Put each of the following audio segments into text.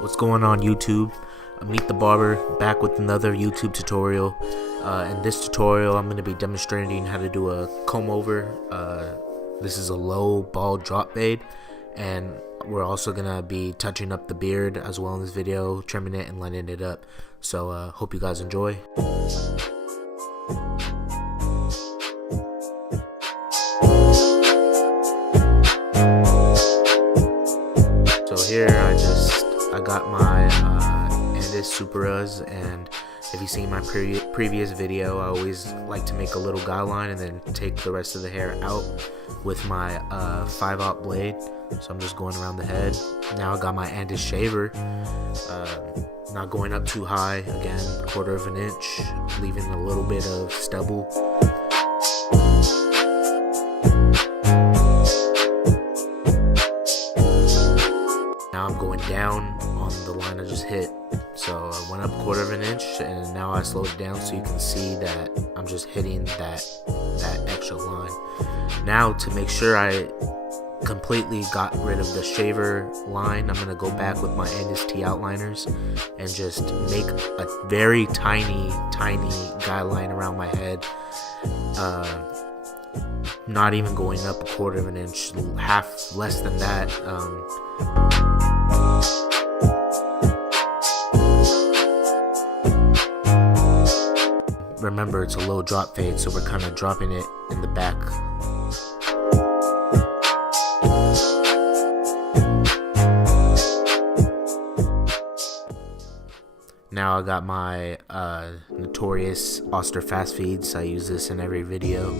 What's going on YouTube? Meet the Barber, back with another YouTube tutorial. In this tutorial I'm going to be demonstrating how to do a comb over. This is a low bald drop fade, and we're also going to be touching up the beard as well in this video, trimming it and lining it up. So hope you guys enjoy. So here I got my Andis Superas, and if you've seen my previous video, I always like to make a little guideline and then take the rest of the hair out with my 5/0 blade. So I'm just going around the head. Now I got my Andis shaver, not going up too high, again 1/4 of an inch, leaving a little bit of stubble. Now I'm going down on the line I just hit. So I went up 1/4 of an inch, and now I slowed it down so you can see that I'm just hitting that extra line. Now, to make sure I completely got rid of the shaver line, I'm gonna go back with my Andis T outliners and just make a very tiny guideline around my head. Not even going up 1/4 of an inch, less than that. Remember, it's a low drop fade, so we're kind of dropping it in the back. Now I got my notorious Oster fast feeds. I use this in every video.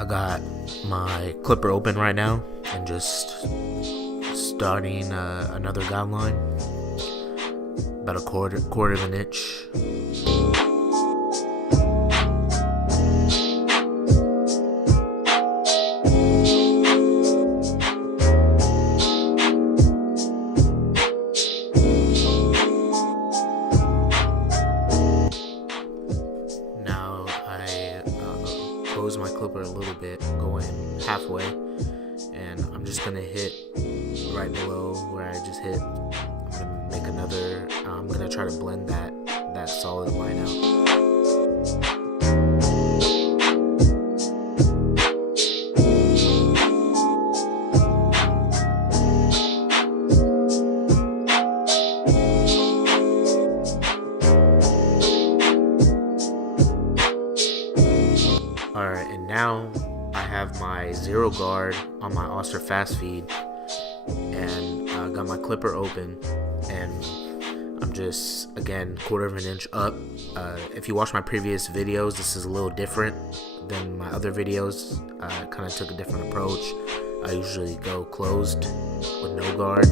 I got my clipper open right now and just starting another guideline, about a quarter of an inch. Now I close my clipper a little bit, going halfway, and I'm just gonna hit right below where I just hit. I'm gonna make another. I'm gonna try to blend that solid line out. Alright, and now I have my 0 guard on my Oster fast feed, and I got my clipper open, and I'm just, again, 1/4 of an inch up. If you watch my previous videos, this is a little different than my other videos. I kind of took a different approach. I usually go closed with no guard.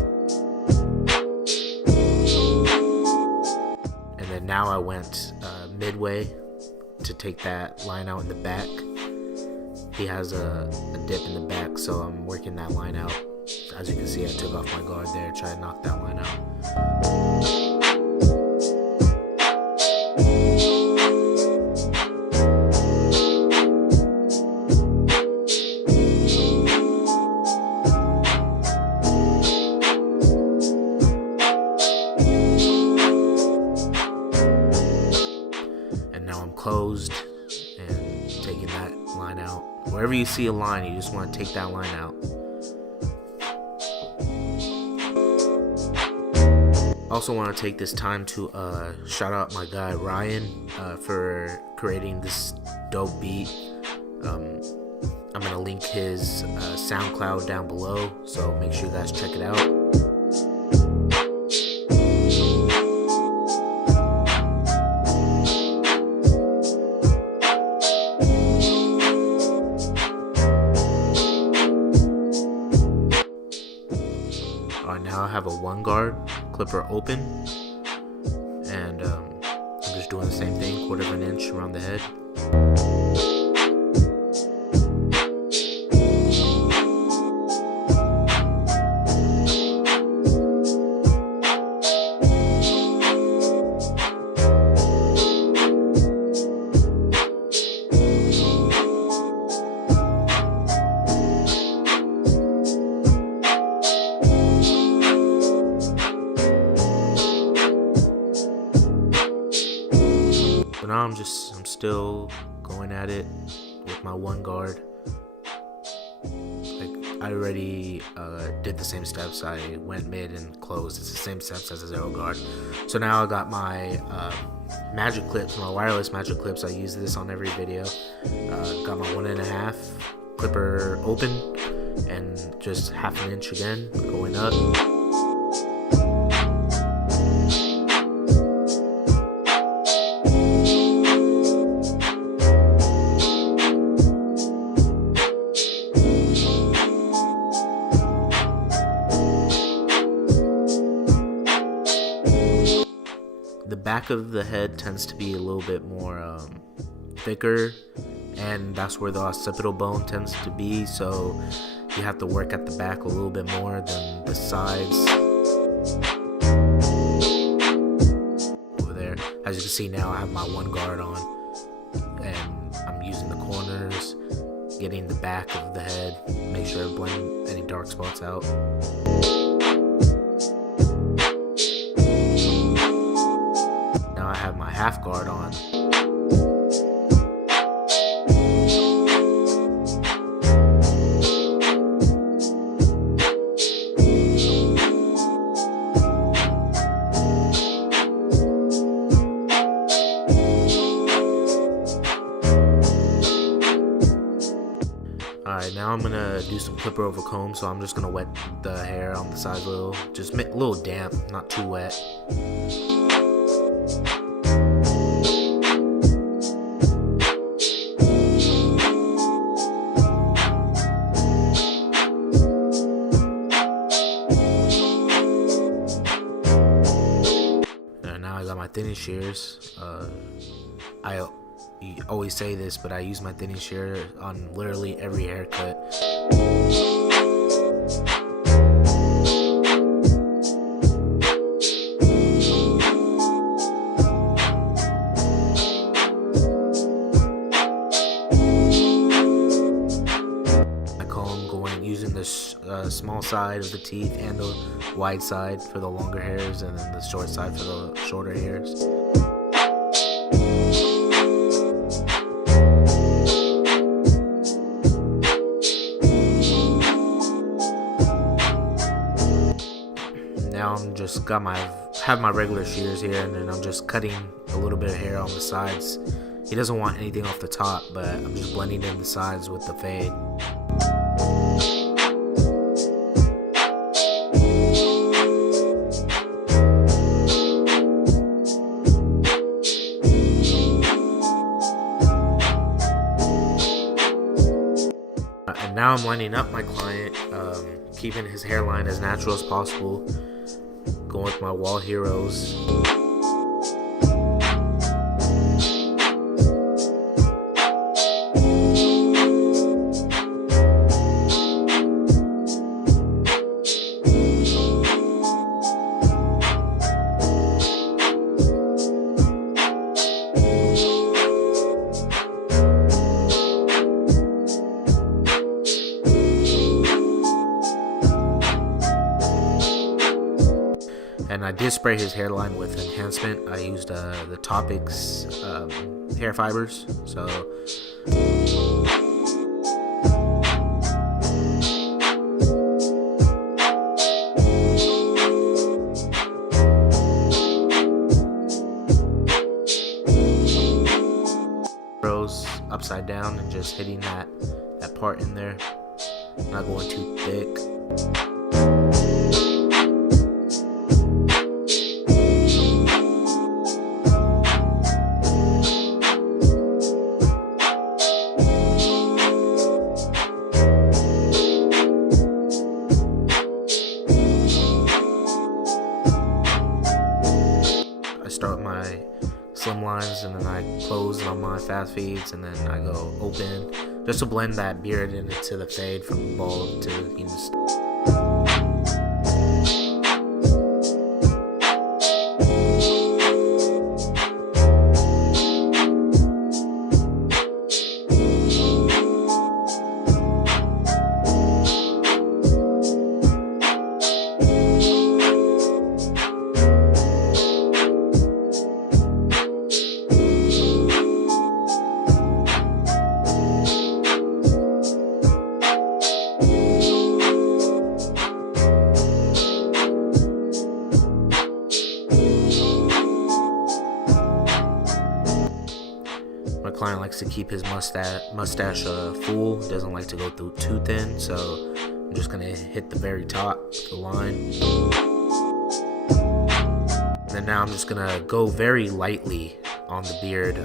And then now I went midway to take that line out in the back. He has a dip in the back, so I'm working that line out. As you can see, I took off my guard there, try to knock that line out. And now I'm closed and taking that line out. Wherever you see a line, you just want to take that line out. Also want to take this time to shout out my guy Ryan for creating this dope beat. I'm gonna link his SoundCloud down below, so make sure you guys check it out. Now I have a 1 guard clipper open, and I'm just doing the same thing, 1/4 of an inch around the head. now I'm still going at it with my one guard. Like, I already did the same steps. I went mid and closed. It's the same steps as a zero guard. So now I got my magic clips, my wireless magic clips. I use this on every video. Got my 1.5 clipper open and just 1/2 inch again going up. The back of the head tends to be a little bit more thicker, and that's where the occipital bone tends to be, so you have to work at the back a little bit more than the sides. Over there, as you can see now, I have my one guard on, and I'm using the corners, getting the back of the head, make sure to blend any dark spots out. Now I have my half guard on. Alright, now I'm gonna do some clipper over comb, so I'm just gonna wet the hair on the sides a little, just a little damp, not too wet. Now I got my thinning shears. I always say this, but I use my thinning shear on literally every haircut. I comb going using the small side of the teeth and the wide side for the longer hairs, and then the short side for the shorter hairs. Now I'm just have my regular shears here, and then I'm just cutting a little bit of hair on the sides. He doesn't want anything off the top, but I'm just blending in the sides with the fade. And now I'm lining up my client, keeping his hairline as natural as possible. Going with my wall heroes. And I did spray his hairline with enhancement. I used the Topics hair fibers. So rows upside down and just hitting that part in there. Not going too thick. I start my slim lines, and then I close on my fast fades, and then I go open just to blend that beard into the fade from bald to, you know, likes to keep his mustache full. Doesn't like to go through too thin. So I'm just gonna hit the very top of the line. And then now I'm just gonna go very lightly on the beard.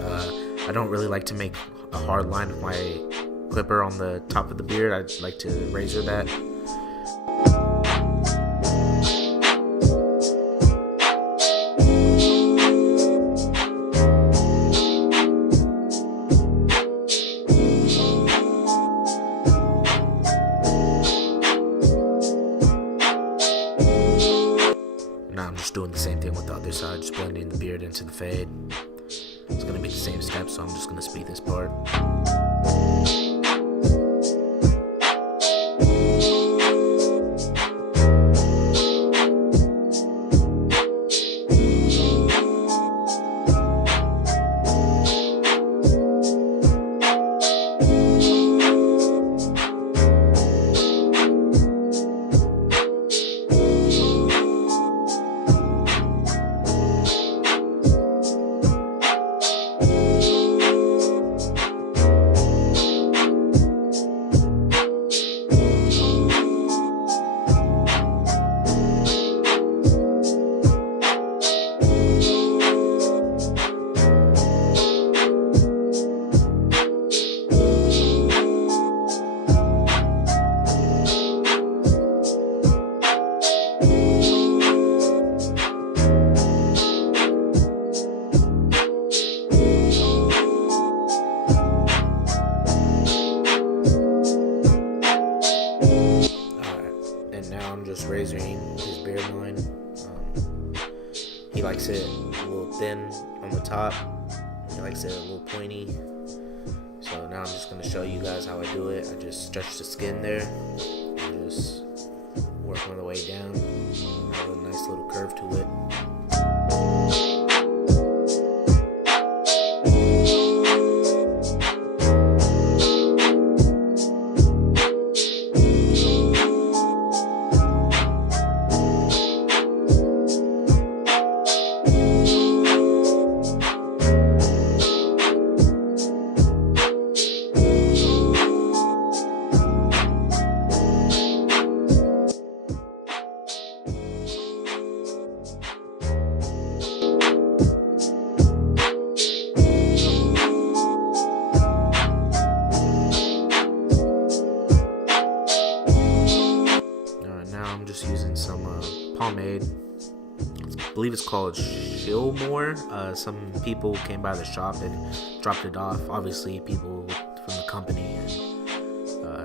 I don't really like to make a hard line with my clipper on the top of the beard. I'd like to razor that. Now I'm just doing the same thing with the other side, just blending the beard into the fade. It's gonna be the same steps, so I'm just gonna speed this part. Just razoring his beard line. He likes it a little thin on the top. He likes it a little pointy. So now I'm just going to show you guys how I do it. I just stretch the skin there and just work my way down. Have a nice little curve to it. I'm just using some pomade. I believe it's called Shillmore. Some people came by the shop and dropped it off. Obviously, people from the company, and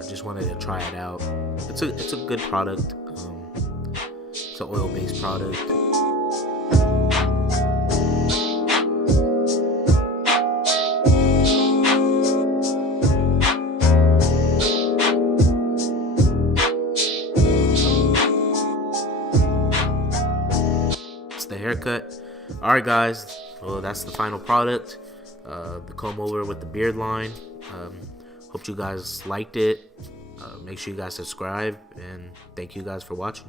just wanted to try it out. It's a good product. It's an oil-based product. The haircut. Alright guys, well that's the final product, the comb over with the beard line. Hope you guys liked it. Make sure you guys subscribe, and thank you guys for watching.